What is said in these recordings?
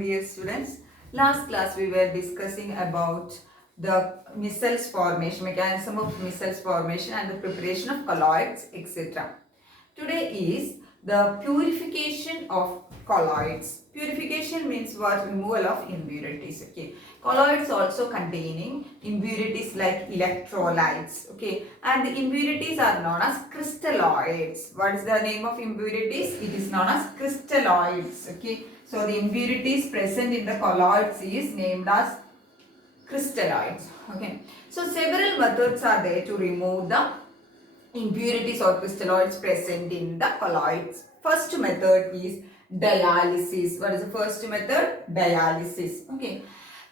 dear students. Last class we were discussing about the micelles formation, mechanism of micelles formation and the preparation of colloids, etc. Today is the purification of colloids. Purification means what? Removal of impurities. Okay. Colloids also containing impurities like electrolytes. Okay. And the impurities are known as crystalloids. What is the name of impurities? It is known as crystalloids. Okay. So the impurities present in the colloids is named as crystalloids. Okay. So several methods are there to remove the impurities or crystalloids present in the colloids. First method is dialysis. What is the first method? Dialysis. Okay.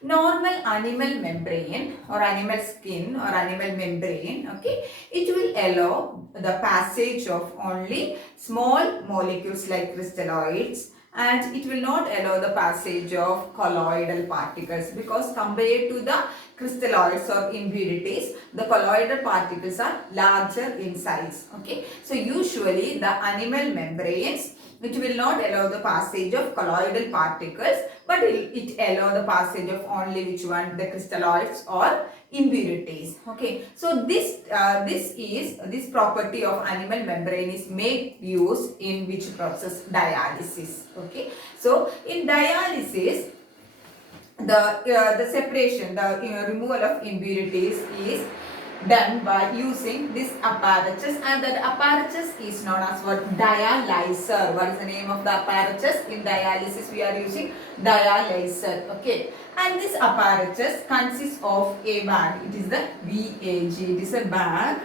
Normal animal membrane or animal skin or animal membrane, okay, it will allow the passage of only small molecules like crystalloids, and it will not allow the passage of colloidal particles, because compared to the crystalloids or impurities, the colloidal particles are larger in size. Okay, so usually the animal membranes, it will not allow the passage of colloidal particles, but it allow the passage of only which one? The crystalloids or impurities. Okay, so this property of animal membrane is made use in which process? Dialysis. Okay, so in dialysis, the separation, the removal of impurities is done by using this apparatus, and that apparatus is known as what? Dialyzer. What is the name of the apparatus? In dialysis we are using dialyzer. Okay, and this apparatus consists of a bag. It is the BAG. It is a bag,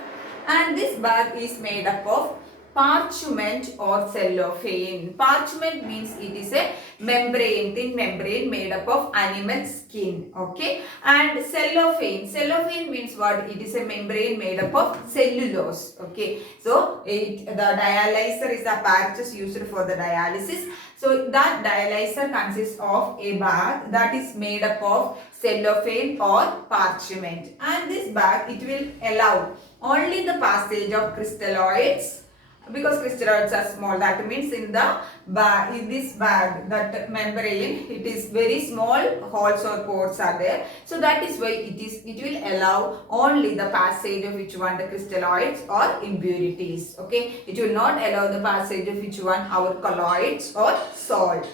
and this bag is made up of parchment or cellophane. Parchment means it is a membrane, thin membrane made up of animal skin. Okay, and cellophane means what? It is a membrane made up of cellulose. Okay, so the dialyzer is the apparatus used for the dialysis. So that dialyzer consists of a bag that is made up of cellophane or parchment, and this bag, it will allow only the passage of crystalloids, because crystalloids are small. That means in the bag, in this bag, that membrane, it is very small holes or pores are there. So that is why it will allow only the passage of which one? The crystalloids or impurities. Okay, it will not allow the passage of which one? Our colloids or salt.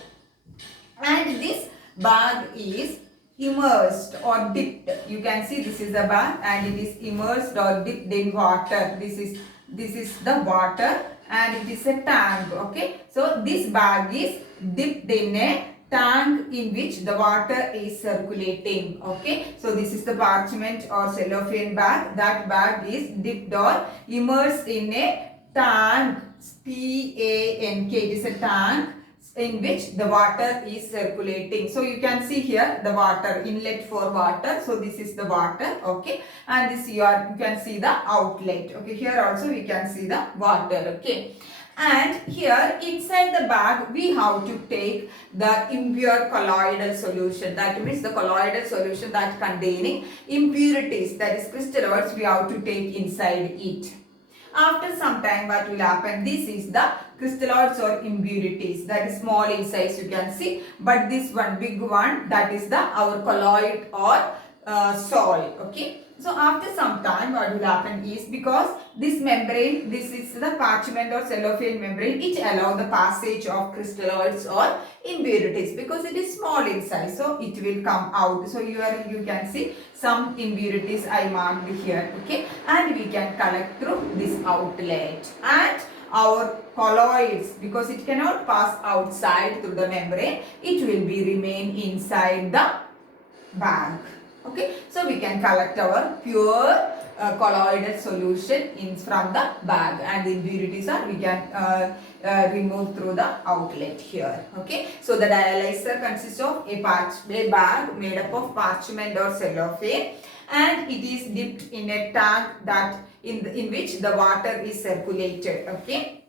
And this bag is immersed or dipped. You can see this is the bag and it is immersed or dipped in water. This is the water and it is a tank. Okay, so this bag is dipped in a tank in which the water is circulating. Okay, so this is the parchment or cellophane bag. That bag is dipped or immersed in a tank. TANK. It is a tank in which the water is circulating. So you can see here the water, inlet for water. So this is the water. Okay, and this you can see the outlet. Okay, here also we can see the water. Okay, and here inside the bag we have to take the impure colloidal solution. That means the colloidal solution that containing impurities, that is crystalloids, we have to take inside it. After some time, what will happen? This is the crystalloids or impurities, that is small in size, you can see, but this one big one, that is the our colloid or salt. Okay, so after some time what will happen is, because this membrane, this is the parchment or cellophane membrane, it allow the passage of crystalloids or impurities, because it is small in size, so it will come out. So you can see some impurities I marked here. Okay, and we can collect through this outlet. And our colloids, because it cannot pass outside through the membrane, it will be remain inside the bag. Okay, so we can collect our pure colloidal solution from the bag, and the impurities are we can remove through the outlet here. Okay, so the dialyzer consists of a bag made up of parchment or cellophane, and it is dipped in a tank that in which the water is circulated. Okay,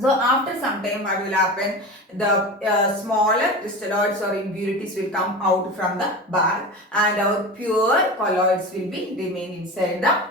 so after some time what will happen? The smaller crystalloids or impurities will come out from the bag, and our pure colloids will be remain inside the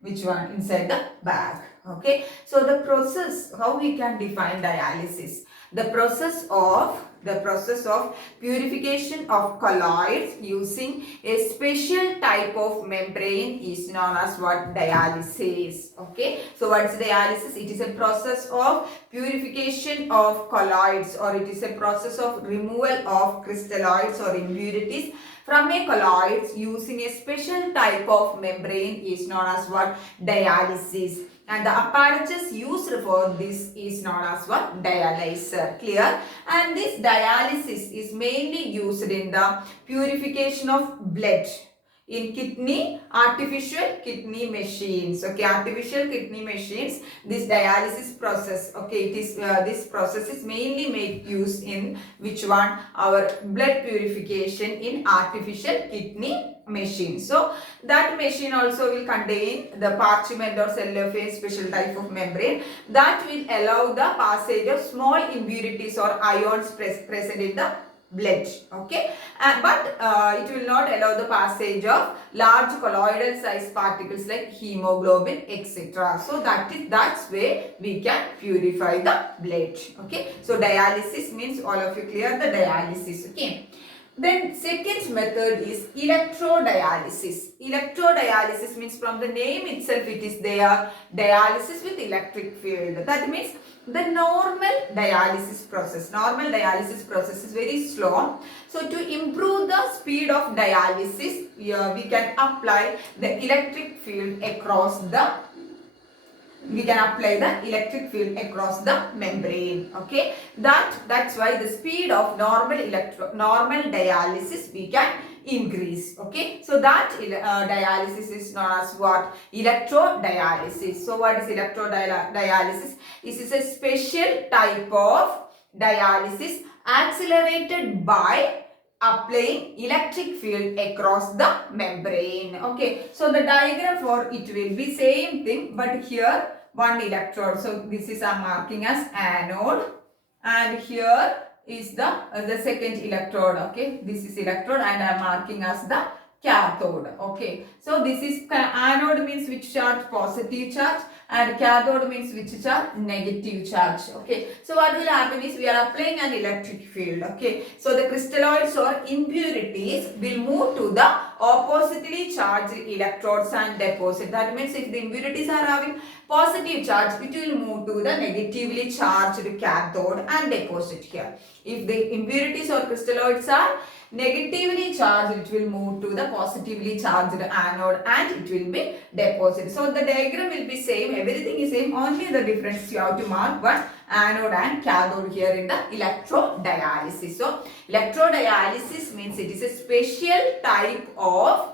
which one? Inside the bag. Okay, so the process, how we can define dialysis? The process of The process of purification of colloids using a special type of membrane is known as what? Dialysis. Okay. So what is dialysis? It is a process of purification of colloids, or it is a process of removal of crystalloids or impurities from a colloids using a special type of membrane is known as what? Dialysis. And the apparatus used for this is known as what? Dialyzer. Clear? And this dialysis is mainly used in the purification of blood in kidney, artificial kidney machines. Okay, artificial kidney machines, this dialysis process. Okay, it is this process is mainly made use in which one? Our blood purification in artificial kidney machine. So that machine also will contain the parchment or cellophane special type of membrane that will allow the passage of small impurities or ions present in the blood. Okay, but it will not allow the passage of large colloidal size particles like hemoglobin, etc. So that's where we can purify the blood. Okay, so dialysis means, all of you clear the dialysis. Okay. Then second method is electrodialysis. Electrodialysis means, from the name itself it is there, dialysis with electric field. That means the normal dialysis process is very slow. So to improve the speed of dialysis, we can apply the electric field across the membrane. Okay, that's why the speed of normal dialysis we can increase. Okay, so that dialysis is known as what? Electrodialysis. So what is electrodialysis? This is a special type of dialysis accelerated by applying electric field across the membrane. Okay, so the diagram for it will be same thing, but here one electrode. So this is I'm marking as anode, and here is the second electrode. Okay, this is electrode and I'm marking as the cathode. Okay, so this is anode means which charge? Positive charge, and cathode means which charge? Negative charge. Okay, so what will happen is we are applying an electric field. Okay, so the crystalloids or impurities will move to the oppositely charged electrodes and deposit. That means if the impurities are having positive charge, it will move to the negatively charged cathode and deposit here. If the impurities or crystalloids are negatively charged, it will move to the positively charged anode and it will be deposited. So the diagram will be same, everything is same, only the difference you have to mark one anode and cathode here in the electrodialysis. So electrodialysis means it is a special type of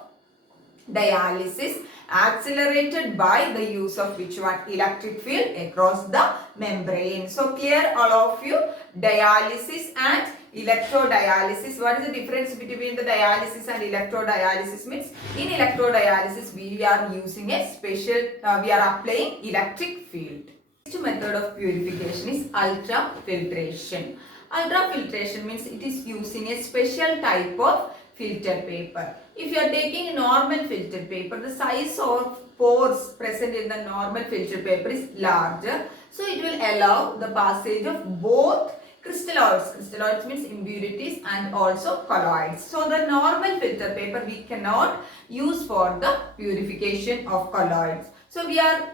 dialysis accelerated by the use of which one? Electric field across the membrane. So clear all of you? Dialysis and electrodialysis. What is the difference between the dialysis and electrodialysis? Means in electrodialysis we are using a special, we are applying electric field. Next method of purification is ultrafiltration. Ultrafiltration means it is using a special type of filter paper. If you are taking a normal filter paper, the size of pores present in the normal filter paper is larger. So it will allow the passage of both crystalloids. Crystalloids means impurities and also colloids. So the normal filter paper we cannot use for the purification of colloids. So we are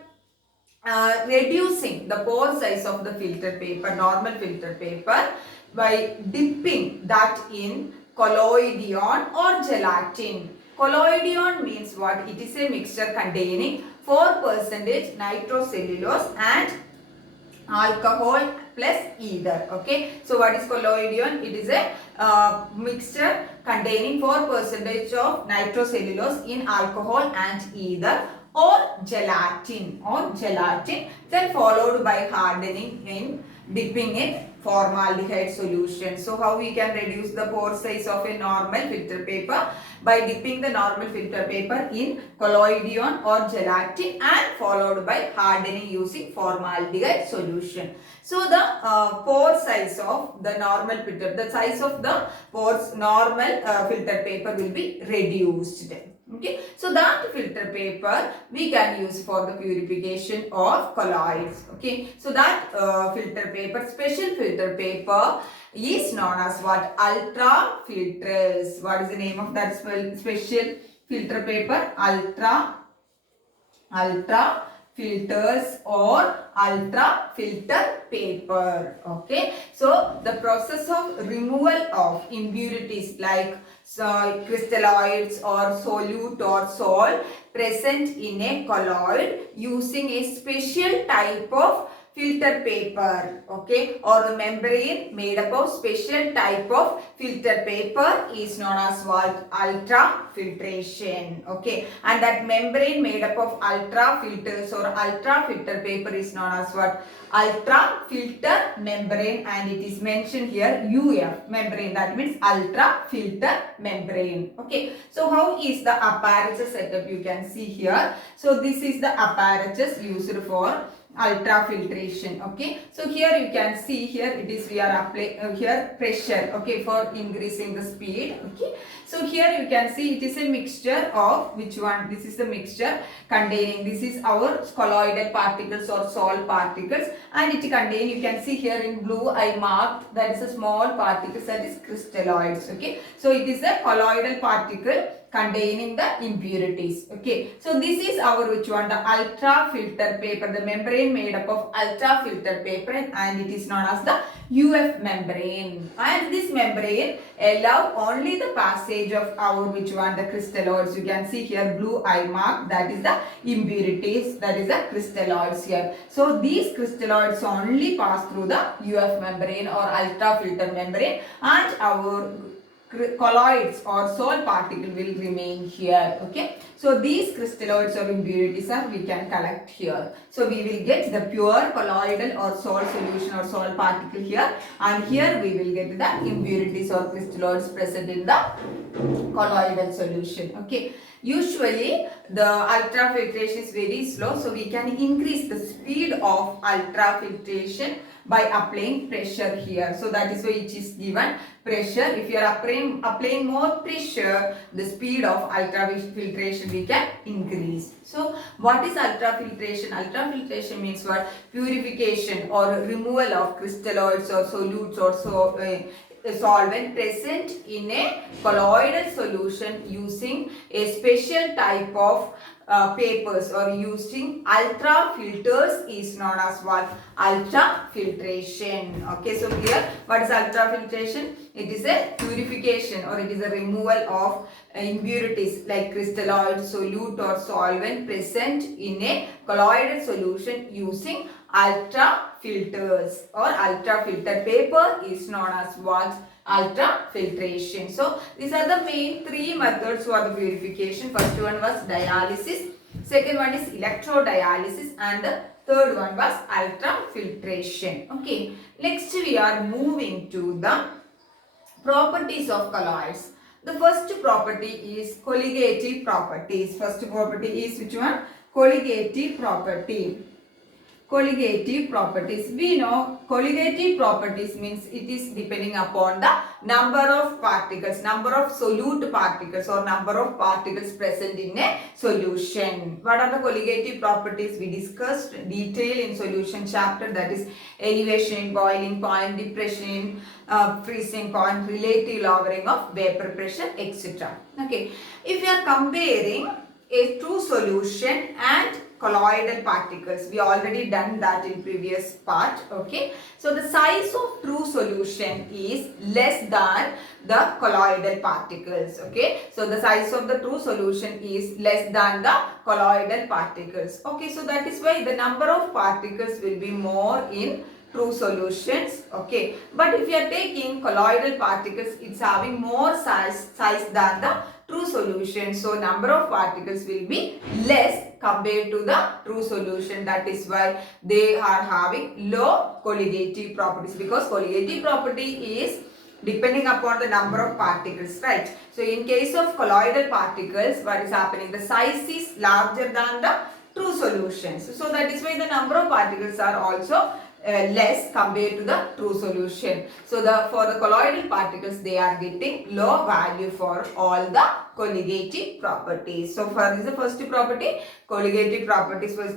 reducing the pore size of the filter paper, normal filter paper, by dipping that in colloidon or gelatin. Colloidon means what? It is a mixture containing 4% nitrocellulose and alcohol plus ether. Okay, so what is colloidon? It is a mixture containing 4% of nitrocellulose in alcohol and ether, or gelatin, then followed by hardening in dipping in formaldehyde solution. So how we can reduce the pore size of a normal filter paper? By dipping the normal filter paper in colloidon or gelatin and followed by hardening using formaldehyde solution. So the pore size of the normal filter, the size of the pores normal filter paper will be reduced. Okay, so that filter paper we can use for the purification of colloids. Okay, so that filter paper, special filter paper is known as what? Ultra filters. What is the name of that special filter paper? Ultra filters or ultra filter paper. Okay, so the process of removal of impurities like crystalloids or solute or salt present in a colloid using a special type of filter paper, okay, or the membrane made up of special type of filter paper is known as what? Ultrafiltration, okay, and that membrane made up of ultra filters or ultra filter paper is known as what? Ultra filter membrane, and it is mentioned here UF membrane, that means ultra filter membrane. Okay, so how is the apparatus setup? You can see here. So this is the apparatus used for ultrafiltration. Okay, so here you can see here it is we are applying here pressure, okay, for increasing the speed. Okay, so here you can see it is a mixture of which one? This is the mixture containing, this is our colloidal particles or salt particles, and it contain, you can see here in blue I marked, that is a small particles, that is crystalloids. Okay, so it is a colloidal particle containing the impurities. Okay, so this is our which one? The ultra filter paper, the membrane made up of ultra filter paper, and it is known as the UF membrane, and this membrane allow only the passage of our which one? The crystalloids. You can see here blue I mark, that is the impurities, that is the crystalloids here. So these crystalloids only pass through the UF membrane or ultra filter membrane, and our colloids or salt particle will remain here. Okay, so these crystalloids or impurities are we can collect here. So we will get the pure colloidal or salt solution or salt particle here, and here we will get the impurities or crystalloids present in the colloidal solution. Okay, usually the ultrafiltration is very slow, so we can increase the speed of ultrafiltration by applying pressure here. So that is why it is given pressure. If you are applying more pressure, the speed of ultrafiltration we can increase. So what is ultrafiltration? Ultrafiltration means what? Purification or removal of crystalloids or solutes or solvent present in a colloidal solution using a special type of papers or using ultra filters is known as what? Ultrafiltration. Okay, so here what is ultrafiltration? It is a purification or it is a removal of impurities like crystalloid, solute or solvent present in a colloidal solution using ultra filters or ultra filter paper is known as what? Ultrafiltration. So these are the main three methods for the purification. First one was dialysis, second one is electrodialysis, and the third one was ultrafiltration. Okay, next we are moving to the properties of colloids. The first property is colligative properties. First property is which one? Colligative property. Colligative properties. We know colligative properties means it is depending upon the number of particles, number of solute particles or number of particles present in a solution. What are the colligative properties? We discussed detail in solution chapter, that is elevation in boiling point, depression in freezing point, relative lowering of vapor pressure, etc. Okay, if you are comparing a true solution and colloidal particles, we already done that in previous part. Okay, so the size of true solution is less than the colloidal particles. Okay, so the size of the true solution is less than the colloidal particles. Okay, so that is why the number of particles will be more in true solutions. Okay, but if you are taking colloidal particles, it's having more size than the true solution, so number of particles will be less compared to the true solution. That is why they are having low colligative properties, because colligative property is depending upon the number of particles, right? So in case of colloidal particles, what is happening? The size is larger than the true solutions, so that is why the number of particles are also less compared to the true solution. So for the colloidal particles, they are getting low value for all the colligative properties. So for this is the first property, colligative properties was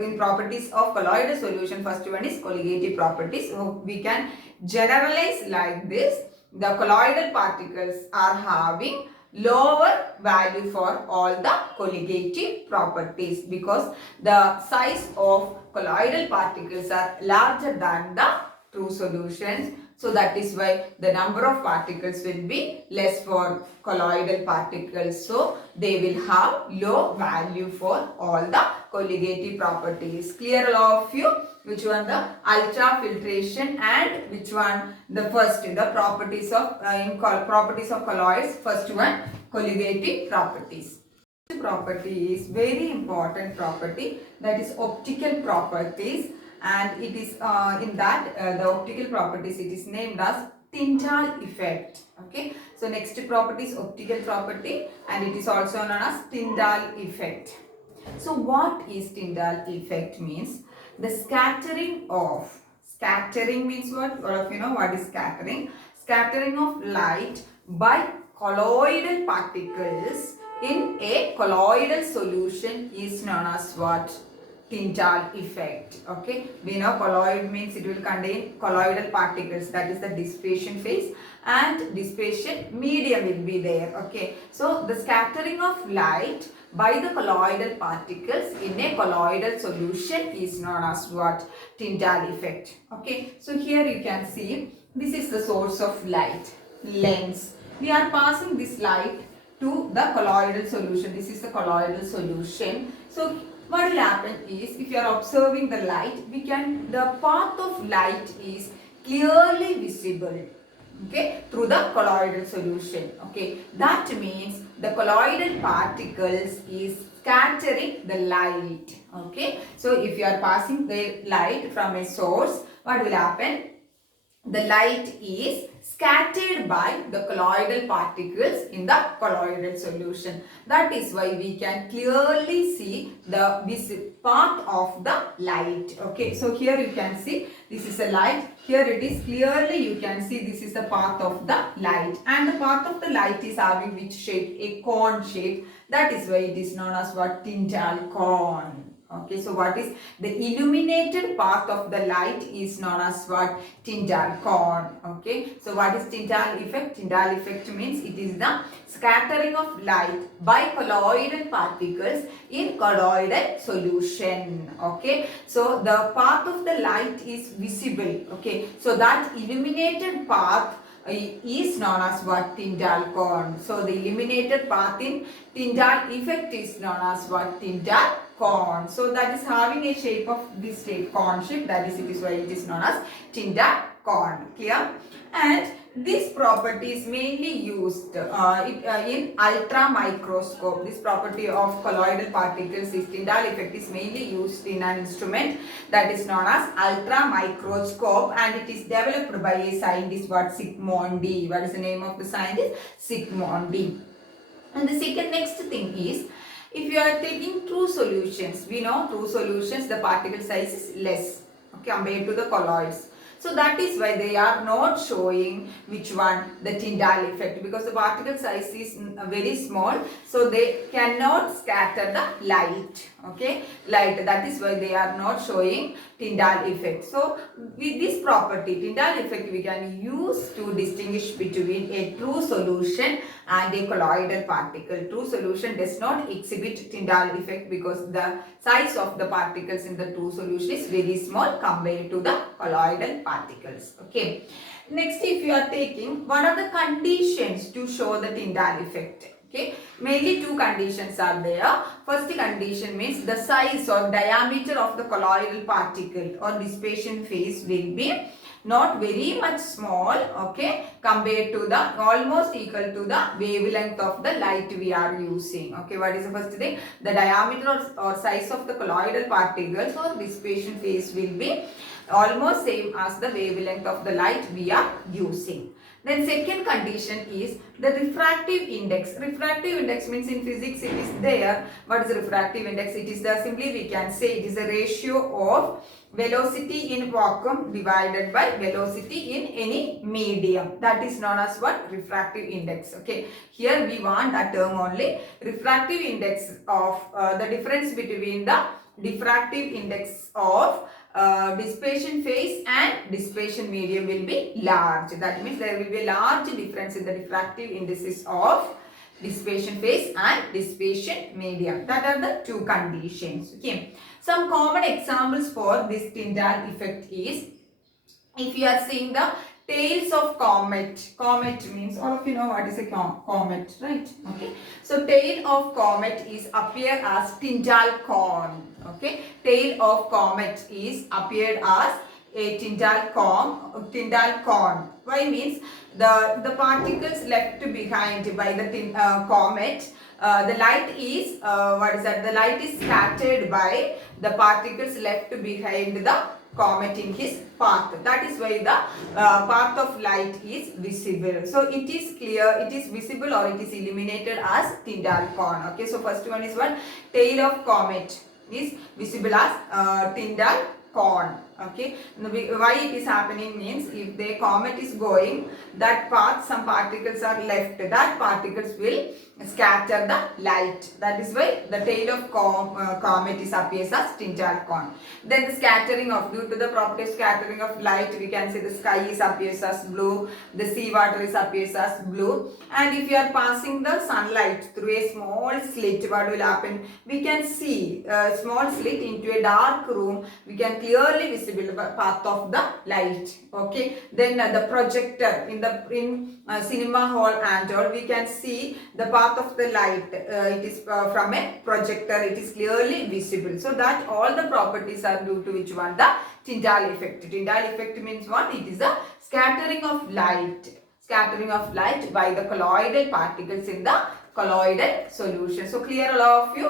in properties of colloidal solution. First one is colligative properties. So we can generalize like this: the colloidal particles are having lower value for all the colligative properties because the size of colloidal particles are larger than the true solutions. So that is why the number of particles will be less for colloidal particles. So they will have low value for all the colligative properties. Clear all of you? Which one? The ultrafiltration, and which one? The first, the properties of properties of colloids. First one, colligative properties. Property is very important property, that is optical properties, and it is in that the optical properties, it is named as Tyndall effect. Okay, so next property is optical property, and it is also known as Tyndall effect. So what is Tyndall effect means? The scattering means what? All of you know what is scattering. Scattering of light by colloidal particles in a colloidal solution is known as what? Tyndall effect. Okay, we know colloid means it will contain colloidal particles, that is the dissipation phase, and dissipation medium will be there. Okay, so the scattering of light by the colloidal particles in a colloidal solution is known as what? Tyndall effect. Okay, so here you can see this is the source of light, lens. We are passing this light to the colloidal solution. This is the colloidal solution. So what will happen is, if you are observing the light, the path of light is clearly visible, okay, through the colloidal solution. Okay, that means the colloidal particles is scattering the light. Okay, so if you are passing the light from a source, what will happen? The light is scattered by the colloidal particles in the colloidal solution. That is why we can clearly see the path of the light. Okay, so here you can see this is a light. Here it is clearly you can see this is the path of the light, and the path of the light is having which shape? A cone shape. That is why it is known as what? Tyndall cone. Okay, so what is the illuminated path of the light is known as what? Tyndall cone. Okay, so what is Tyndall effect? Tyndall effect means it is the scattering of light by colloidal particles in colloidal solution. Okay, so the path of the light is visible. Okay, so that illuminated path is known as what? Tyndall cone. So the illuminated path in Tyndall effect is known as what? Tyndall cone. So that is having a shape of this shape, cone shape. That is, it is why it is known as Tyndall cone. Clear? And this property is mainly used in ultra microscope. This property of colloidal particles is Tyndall effect is mainly used in an instrument that is known as ultra microscope, and it is developed by a scientist what? Zsigmondy. What is the name of the scientist? Zsigmondy. And the second next thing is, if you are taking true solutions, we know true solutions the particle size is less, okay, compared to the colloids. So that is why they are not showing which one? The Tyndall effect, because the particle size is very small, so they cannot scatter the light. Okay, light. That is why they are not showing Tyndall effect. So with this property, Tyndall effect, we can use to distinguish between a true solution and a colloidal particle. True solution does not exhibit Tyndall effect because the size of the particles in the true solution is very small compared to the colloidal particles. Okay. Next, if you are taking, what are the conditions to show the Tyndall effect? Okay, mainly two conditions are there. First condition means the size or diameter of the colloidal particle or dissipation phase will be not very much small, okay, compared to the almost equal to the wavelength of the light we are using. Okay, what is the first thing? The diameter or size of the colloidal particles or dissipation phase will be almost same as the wavelength of the light we are using. Then second condition is the refractive index. Refractive index means in physics it is there. What is the refractive index? It is the, simply we can say it is a ratio of velocity in vacuum divided by velocity in any medium. That is known as what? Refractive index. Okay. Here we want that term only. Refractive index of the difference between the diffractive index of dispersion phase and dispersion medium will be large. That means there will be a large difference in the diffractive indices of dispersion phase and dispersion medium. That are the two conditions. Okay. Some common examples for this Tyndall effect is, if you are seeing the tails of comet. Comet means, all of you know what is a comet, right? Okay. So tail of comet is appear as Tyndall cone. Okay. Tail of comet is appeared as a Tyndall cone. Why means the particles left behind by the comet, the light is the light is scattered by the particles left behind the comet in his path. That is why the path of light is visible. So it is clear, it is visible or it is illuminated as Tyndall cone. Okay, so first one is what? Tail of comet is visible as Tyndall cone. Okay, why it is happening means, if the comet is going that path, some particles are left, that particles will scatter the light. That is why the tail of comet is appears as Tyndall cone. Then the scattering of, due to the property of scattering of light, we can say the sky is appears as blue, the sea water is appears as blue. And if you are passing the sunlight through a small slit, what will happen? We can see a small slit into a dark room. We can clearly visible the path of the light. Okay. Then the projector in cinema hall and all, we can see the path of the light. It is from a projector. It is clearly visible. So that all the properties are due to which one? The Tyndall effect. Tyndall effect means what? It is a scattering of light. Scattering of light by the colloidal particles in the colloidal solution. So clear all of you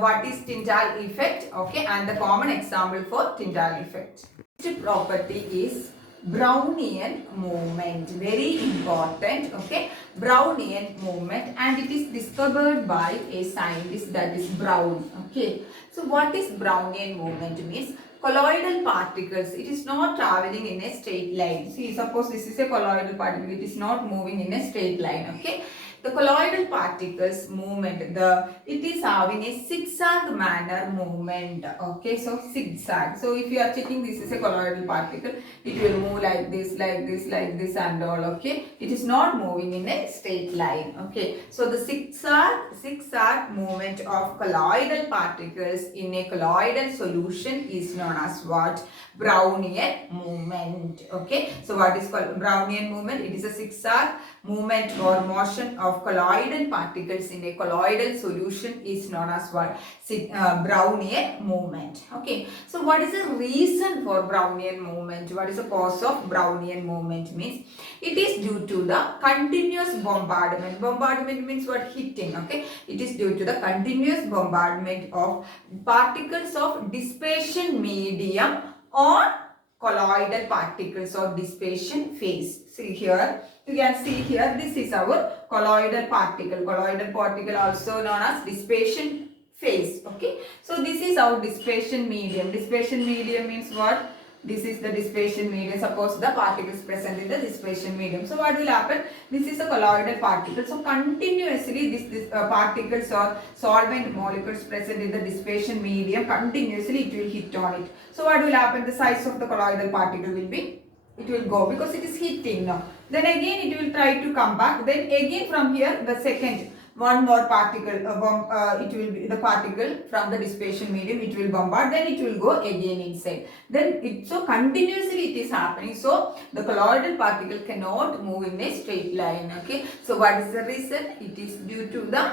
what is Tyndall effect, okay, and the common example for Tyndall effect. Next property is Brownian movement. Very important, okay, Brownian movement, and it is discovered by a scientist, that is Brown. Okay, so what is Brownian movement means? Colloidal particles, it is not traveling in a straight line. See, suppose this is a colloidal particle, it is not moving in a straight line. Okay, the colloidal particles movement, it is having a zigzag manner movement. Okay, so zigzag. So if you are checking, this is a colloidal particle, it will move like this, like this, like this and all. Okay, it is not moving in a straight line. Okay, so the zigzag movement of colloidal particles in a colloidal solution is known as what? Brownian movement. Okay, so what is called Brownian movement? It is a zigzag movement or motion of colloidal particles in a colloidal solution is known as what? Brownian movement. Okay, so what is the reason for Brownian movement? What is the cause of Brownian movement means? It is due to the continuous bombardment. Bombardment means what? Hitting. Okay, it is due to the continuous bombardment of particles of dispersion medium on colloidal particles or dispersion phase. See here, you can see here, this is our colloidal particle. Colloidal particle also known as dispersion phase. Okay, so this is our dispersion medium. Dispersion medium means what? This is the dispersion medium. Suppose the particles present in the dispersion medium. So what will happen? This is a colloidal particle. So continuously this particles or solvent molecules present in the dispersion medium, continuously it will hit on it. So what will happen? The size of the colloidal particle will be, it will go because it is hitting now. Then again it will try to come back. Then again from here the second one more particle, it will be the particle from the dispersion medium, it will bombard, then it will go again inside. Then so continuously it is happening. So the colloidal particle cannot move in a straight line. Okay, so what is the reason? It is due to the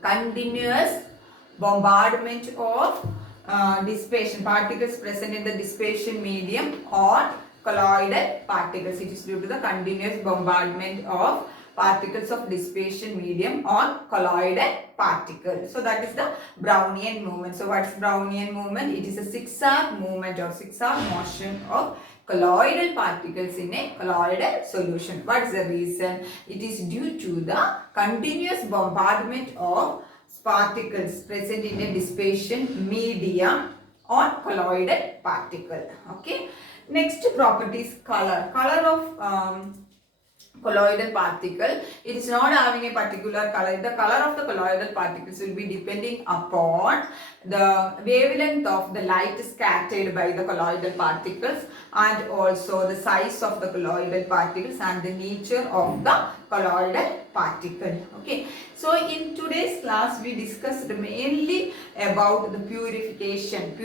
continuous bombardment of dispersion particles present in the dispersion medium or colloidal particles. It is due to the continuous bombardment of particles of dispersion medium on colloidal particle. So that is the Brownian movement. So what is Brownian movement? It is a zigzag movement or zigzag motion of colloidal particles in a colloidal solution. What is the reason? It is due to the continuous bombardment of particles present in a dispersion medium on colloidal particle. Okay. Next property is color. Color of colloidal particle, it is not having a particular color. The color of the colloidal particles will be depending upon the wavelength of the light scattered by the colloidal particles and also the size of the colloidal particles and the nature of the colloidal particle. Okay, so in today's class we discussed mainly about the purification,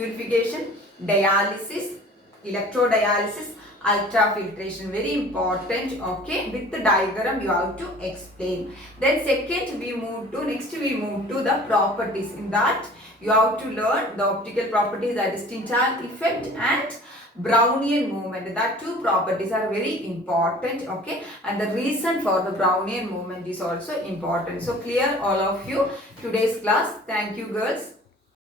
dialysis, electrodialysis, ultrafiltration, very important. Okay, with the diagram you have to explain. Then second we move to the properties. In that you have to learn the optical properties, that is Tintal effect and Brownian movement. That two properties are very important. Okay, and the reason for the Brownian movement is also important. So clear all of you today's class. Thank you girls.